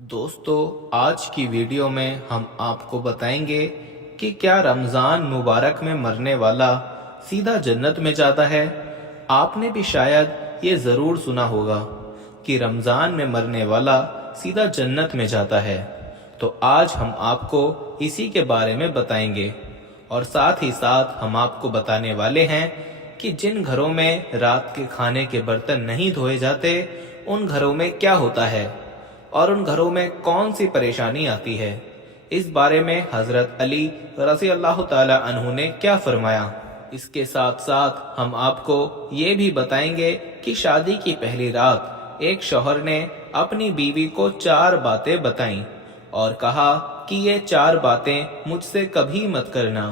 दोस्तों, आज की वीडियो में हम आपको बताएंगे कि क्या रमज़ान मुबारक में मरने वाला सीधा जन्नत में जाता है। आपने भी शायद ये ज़रूर सुना होगा कि रमज़ान में मरने वाला सीधा जन्नत में जाता है। तो आज हम आपको इसी के बारे में बताएंगे और साथ ही साथ हम आपको बताने वाले हैं कि जिन घरों में रात के खाने के बर्तन नहीं धोए जाते, उन घरों में क्या होता है और उन घरों में कौन सी परेशानी आती है। इस बारे में हजरत अली रज़ी अल्लाह ताला अन्हु ने क्या फरमाया। इसके साथ साथ हम आपको ये भी बताएंगे कि शादी की पहली रात एक शौहर ने अपनी बीवी को 4 बातें बताईं और कहा कि ये 4 बातें मुझसे कभी मत करना।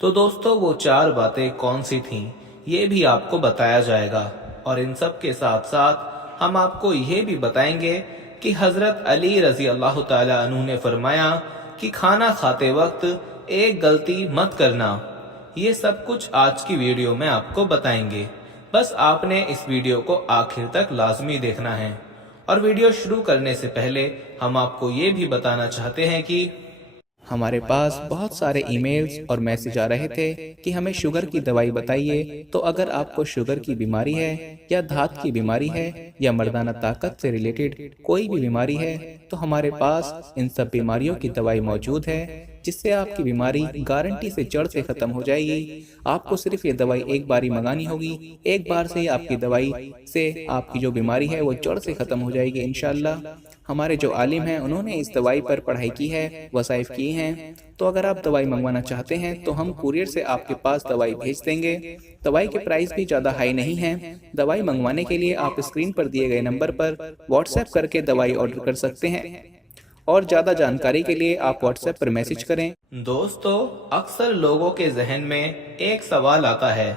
तो दोस्तों, वो 4 बातें कौन सी थीं, ये भी आपको बताया जाएगा। और इन सब के साथ साथ हम आपको ये भी बताएंगे कि हजरत अली रजी अल्लाह ताला अन्हु ने फरमाया कि खाना खाते वक्त एक गलती मत करना। ये सब कुछ आज की वीडियो में आपको बताएंगे। बस आपने इस वीडियो को आखिर तक लाजमी देखना है। और वीडियो शुरू करने से पहले हम आपको ये भी बताना चाहते हैं कि हमारे पास बहुत सारे ईमेल्स और मैसेज आ रहे थे कि हमें शुगर की दवाई बताइए। तो अगर आपको शुगर की बीमारी है या धात की बीमारी है या मर्दाना ताकत से रिलेटेड कोई भी बीमारी है, तो हमारे पास इन सब बीमारियों की दवाई मौजूद है, जिससे आपकी बीमारी गारंटी से जड़ से खत्म हो जाएगी। आपको सिर्फ ये दवाई एक बार ही मंगानी होगी। एक बार से ही आपकी दवाई से आपकी जो बीमारी है वो जड़ से खत्म हो जाएगी इंशाल्लाह। हमारे जो आलिम हैं उन्होंने इस दवाई पर पढ़ाई की है, वसाइफ किए हैं। तो अगर आप दवाई मंगवाना चाहते हैं तो हम कुरियर से आपके पास दवाई भेज देंगे। दवाई के प्राइस भी ज़्यादा हाई नहीं है। दवाई मंगवाने के लिए आप स्क्रीन पर दिए गए नंबर पर व्हाट्सएप करके दवाई ऑर्डर कर सकते हैं और ज़्यादा जानकारी के लिए आप व्हाट्सएप पर मैसेज करें। दोस्तों, अक्सर लोगों के जहन में एक सवाल आता है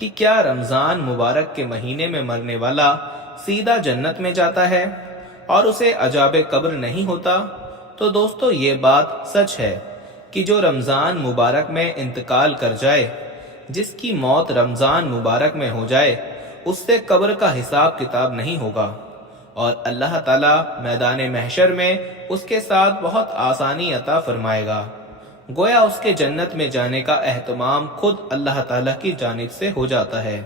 कि क्या रमज़ान मुबारक के महीने में मरने वाला सीधा जन्नत में जाता है और उसे अजाबे कब्र नहीं होता। तो दोस्तों, ये बात सच है कि जो रमज़ान मुबारक में इंतकाल कर जाए, जिसकी मौत रमज़ान मुबारक में हो जाए, उससे कब्र का हिसाब किताब नहीं होगा और अल्लाह ताला मैदान महशर में उसके साथ बहुत आसानी अता फरमाएगा। गोया उसके जन्नत में जाने का एहतमाम खुद अल्लाह ताला की जानिब से हो जाता है।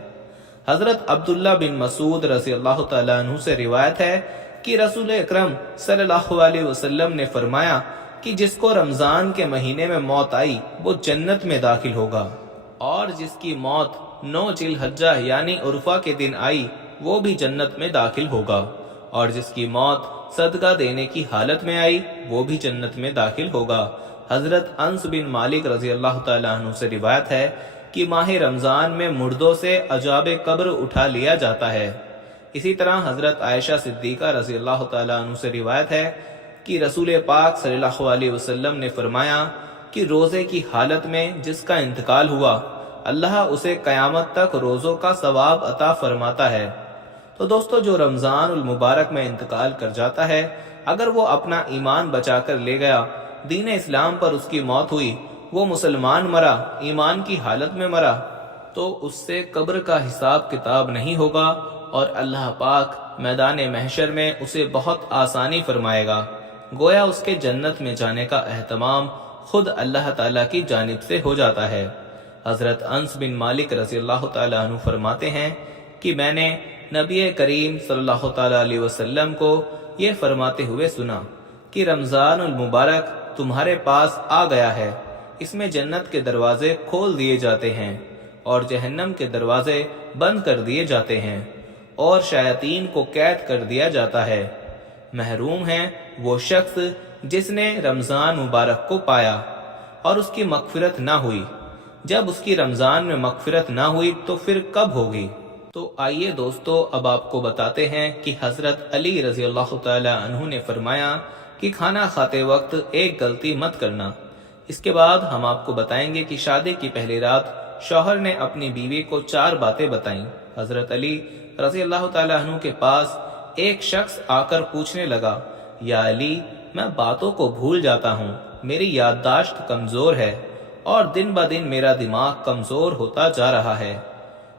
हजरत अब्दुल्ला बिन मसूद रज़ी अल्लाह ताला अन्हु से रिवायत है कि रसूल अकरम सल्लल्लाहु अलैहि वसल्लम ने फरमाया कि जिसको रमज़ान के महीने में मौत आई वो जन्नत में दाखिल होगा, और जिसकी मौत 9 जिलहज्जा यानी उर्फा के दिन आई वो भी जन्नत में दाखिल होगा, और जिसकी मौत सदका देने की हालत में आई वो भी जन्नत में दाखिल होगा। हजरत अंस बिन मालिक रजी अल्लाह ताला अन्हु से रिवायत है कि माह रमज़ान में मुर्दों से अजाबे कब्र उठा लिया जाता है। इसी तरह हजरत आयशा सिद्दीका रजी अल्लाह ताला अन्हु से रिवायत है कि रसूल पाक सल्लल्लाहु अलैहि वसल्लम ने फरमाया कि रोज़े की हालत में जिसका इंतकाल हुआ, अल्लाह उसे क़यामत तक रोज़ों का सवाब अता फरमाता है। तो दोस्तों, जो रमज़ान उल मुबारक में इंतकाल कर जाता है, अगर वो अपना ईमान बचा कर ले गया, दीन इस्लाम पर उसकी मौत हुई, वो मुसलमान मरा, ईमान की हालत में मरा, तो उससे कब्र का हिसाब किताब नहीं होगा और अल्लाह पाक मैदान महशर में उसे बहुत आसानी फरमाएगा। गोया उसके जन्नत में जाने का एहतमाम खुद अल्लाह ताला की जानिब से हो जाता है। हजरत अंस बिन मालिक रज़ी अल्लाह ताला अन्हु फरमाते हैं कि मैंने नबी करीम सल्लल्लाहु ताला अलैहि वसल्लम को ये फरमाते हुए सुना कि रमज़ान उल मुबारक तुम्हारे पास आ गया है। इसमें जन्नत के दरवाजे खोल दिए जाते हैं और जहन्नम के दरवाजे बंद कर दिए जाते हैं और शयातीन को कैद कर दिया जाता है। महरूम है वो शख्स जिसने रमज़ान मुबारक को पाया और उसकी मग़फ़िरत ना हुई। जब उसकी रमज़ान में मग़फ़िरत ना हुई तो फिर कब होगी। तो आइए दोस्तों, अब आपको बताते हैं कि हज़रत अली रज़ी अल्लाह ताला अन्हु ने फरमाया कि खाना खाते वक्त एक गलती मत करना। इसके बाद हम आपको बताएंगे कि शादी की पहली रात शौहर ने अपनी बीवी को 4 बातें बताईं। हज़रत अली रज़ी अल्लाह ताला अन्हु के पास एक शख्स आकर पूछने लगा, या अली, मैं बातों को भूल जाता हूँ, मेरी याददाश्त कमज़ोर है और दिन ब दिन मेरा दिमाग कमज़ोर होता जा रहा है।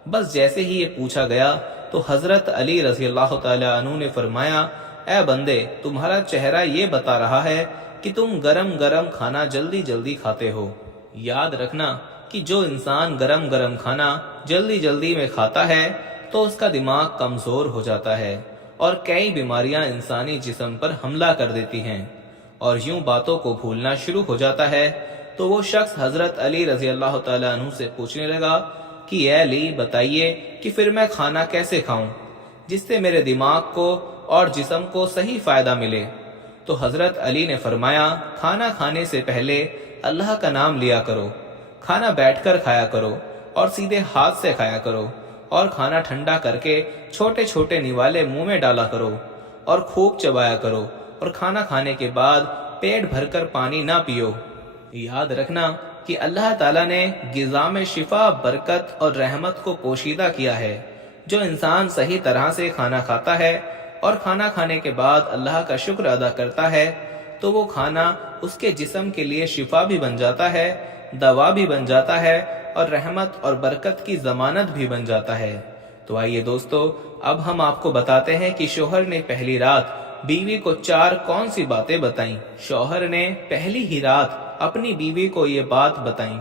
बस जैसे ही ये पूछा गया तो हज़रत अली रज़ी अल्लाह ताला अन्हु ने फरमाया اے بندے، تمہارا چہرہ یہ بتا رہا ہے کہ تم گرم گرم کھانا جلدی جلدی کھاتے ہو۔ یاد رکھنا کہ جو انسان گرم گرم کھانا جلدی جلدی میں کھاتا ہے تو اس کا دماغ کمزور ہو جاتا ہے اور کئی بیماریاں انسانی جسم پر حملہ کر دیتی ہیں اور یوں باتوں کو بھولنا شروع ہو جاتا ہے۔ تو وہ شخص حضرت علی رضی اللہ تعالیٰ عنہ سے پوچھنے لگا کہ اے علی، بتائیے کہ پھر میں کھانا کیسے کھاؤں جس سے میرے دماغ کو اور جسم کو صحیح فائدہ ملے؟ تو حضرت علی نے فرمایا، کھانا کھانے سے پہلے اللہ کا نام لیا کرو، کھانا بیٹھ کر کھایا کرو اور سیدھے ہاتھ سے کھایا کرو، اور کھانا ٹھنڈا کر کے چھوٹے چھوٹے نوالے منہ میں ڈالا کرو اور خوب چبایا کرو، اور کھانا کھانے کے بعد پیٹ بھر کر پانی نہ پیو۔ یاد رکھنا کہ اللہ تعالیٰ نے غذا میں شفا، برکت اور رحمت کو پوشیدہ کیا ہے۔ جو انسان صحیح طرح سے کھانا کھاتا ہے اور کھانا کھانے کے بعد اللہ کا شکر ادا کرتا ہے تو وہ کھانا اس کے جسم کے لیے شفا بھی بن جاتا ہے، دوا بھی بن جاتا ہے اور رحمت اور برکت کی ضمانت بھی بن جاتا ہے۔ تو آئیے دوستو، اب ہم آپ کو بتاتے ہیں کہ شوہر نے پہلی رات بیوی کو 4 کون سی باتیں بتائیں۔ شوہر نے پہلی ہی رات اپنی بیوی کو یہ بات بتائیں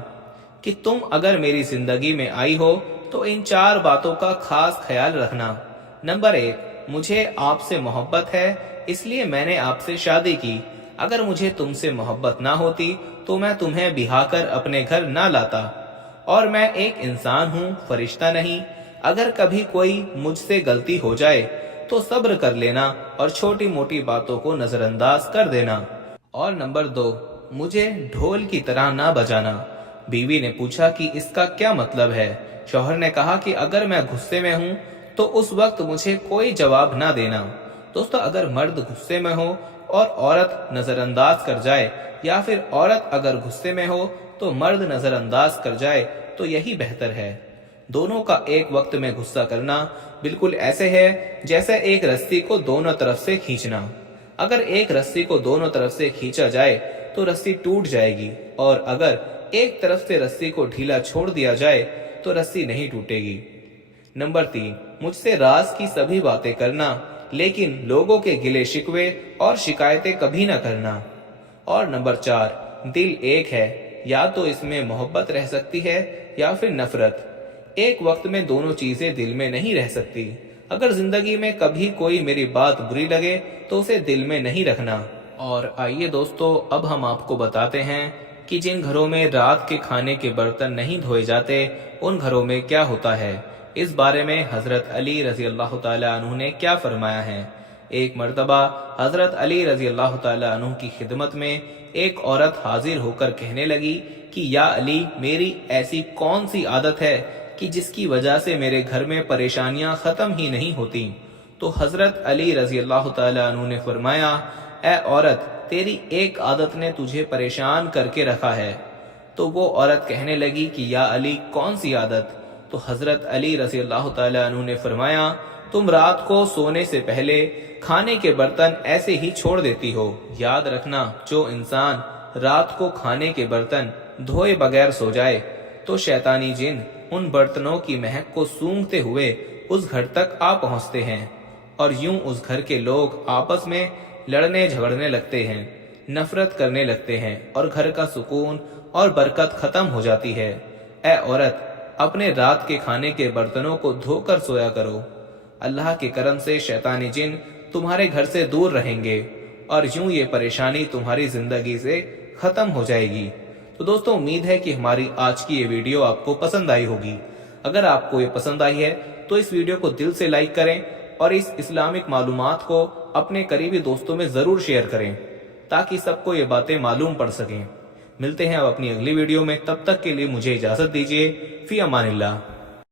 کہ تم اگر میری زندگی میں آئی ہو تو ان 4 باتوں کا خاص خیال رکھنا۔ نمبر 1، مجھے آپ سے محبت ہے اس لیے میں نے آپ سے شادی کی۔ اگر مجھے تم سے محبت نہ ہوتی تو میں تمہیں بہا کر اپنے گھر نہ لاتا، اور میں ایک انسان ہوں، فرشتہ نہیں۔ اگر کبھی کوئی مجھ سے غلطی ہو جائے تو صبر کر لینا اور چھوٹی موٹی باتوں کو نظر انداز کر دینا۔ اور نمبر 2، مجھے ڈھول کی طرح نہ بجانا۔ بیوی نے پوچھا کہ اس کا کیا مطلب ہے؟ شوہر نے کہا کہ اگر میں غصے میں ہوں تو اس وقت مجھے کوئی جواب نہ دینا۔ دوستو، اگر مرد غصے میں ہو اور عورت نظر انداز کر جائے، یا پھر عورت اگر غصے میں ہو تو مرد نظر انداز کر جائے تو یہی بہتر ہے۔ دونوں کا ایک وقت میں غصہ کرنا بالکل ایسے ہے جیسے ایک رسی کو دونوں طرف سے کھینچنا۔ اگر ایک رسی کو دونوں طرف سے کھینچا جائے تو رسی ٹوٹ جائے گی، اور اگر ایک طرف سے رسی کو ڈھیلا چھوڑ دیا جائے تو رسی نہیں ٹوٹے گی۔ نمبر 3، مجھ سے راز کی سبھی باتیں کرنا لیکن لوگوں کے گلے شکوے اور شکایتیں کبھی نہ کرنا۔ اور نمبر 4، دل ایک ہے، یا تو اس میں محبت رہ سکتی ہے یا پھر نفرت۔ ایک وقت میں دونوں چیزیں دل میں نہیں رہ سکتی۔ اگر زندگی میں کبھی کوئی میری بات بری لگے تو اسے دل میں نہیں رکھنا۔ اور آئیے دوستو، اب ہم آپ کو بتاتے ہیں کہ جن گھروں میں رات کے کھانے کے برتن نہیں دھوئے جاتے ان گھروں میں کیا ہوتا ہے۔ اس بارے میں حضرت علی رضی اللہ تعالیٰ عنہ نے کیا فرمایا ہے۔ ایک مرتبہ حضرت علی رضی اللہ تعالیٰ عنہ کی خدمت میں ایک عورت حاضر ہو کر کہنے لگی کہ یا علی، میری ایسی کون سی عادت ہے کہ جس کی وجہ سے میرے گھر میں پریشانیاں ختم ہی نہیں ہوتی؟ تو حضرت علی رضی اللہ تعالیٰ عنہ نے فرمایا، اے عورت، تیری ایک عادت نے تجھے پریشان کر کے رکھا ہے۔ تو وہ عورت کہنے لگی کہ یا علی، کون سی عادت؟ تو حضرت علی رضی اللہ تعالیٰ عنہ نے فرمایا، تم رات کو سونے سے پہلے کھانے کے برتن ایسے ہی چھوڑ دیتی ہو۔ یاد رکھنا، جو انسان رات کو کھانے کے برتن دھوئے بغیر سو جائے تو شیطانی جن ان برتنوں کی مہک کو سونگھتے ہوئے اس گھر تک آ پہنچتے ہیں، اور یوں اس گھر کے لوگ آپس میں لڑنے جھگڑنے لگتے ہیں، نفرت کرنے لگتے ہیں، اور گھر کا سکون اور برکت ختم ہو جاتی ہے۔ اے عورت، اپنے رات کے کھانے کے برتنوں کو دھو کر سویا کرو۔ اللہ کے کرم سے شیطانی جن تمہارے گھر سے دور رہیں گے، اور یوں یہ پریشانی تمہاری زندگی سے ختم ہو جائے گی۔ تو دوستو، امید ہے کہ ہماری آج کی یہ ویڈیو آپ کو پسند آئی ہوگی۔ اگر آپ کو یہ پسند آئی ہے تو اس ویڈیو کو دل سے لائک کریں اور اس اسلامک معلومات کو اپنے قریبی دوستوں میں ضرور شیئر کریں تاکہ سب کو یہ باتیں معلوم پڑ سکیں۔ ملتے ہیں اب اپنی اگلی ویڈیو میں، تب تک کے لیے مجھے اجازت دیجیے۔ فی امان اللہ۔